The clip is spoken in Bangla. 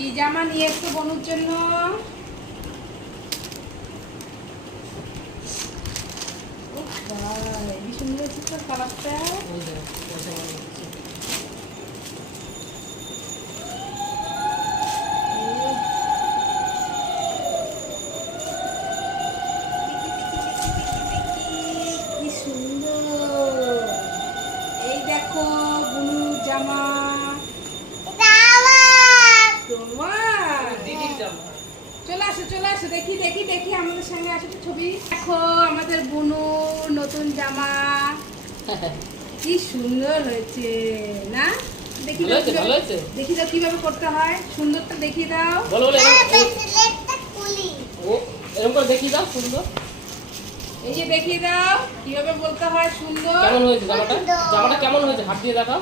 কি জামা নিয়ে এসছো বনুর জন্য? কি সুন্দর হচ্ছে তোর কালারটা। কি সুন্দর। এই দেখো বুনুর জামা। চলে আসো দেখি দেখি দেখি আমাদের সঙ্গে আসো ছবি দেখো। আমাদের বুনুর নতুন জামা কি সুন্দর হয়েছে না? দেখি দেখি দাও কিভাবে করতে হয়, সুন্দরটা দেখিয়ে দাও। এরকম করে দেখিয়ে দাও সুন্দর। এই যে দেখিয়ে দাও কিভাবে বলতে হয় সুন্দর। কেমন হয়েছে জামাটা? জামাটা কেমন হয়েছে? হাত দিয়ে দেখাও।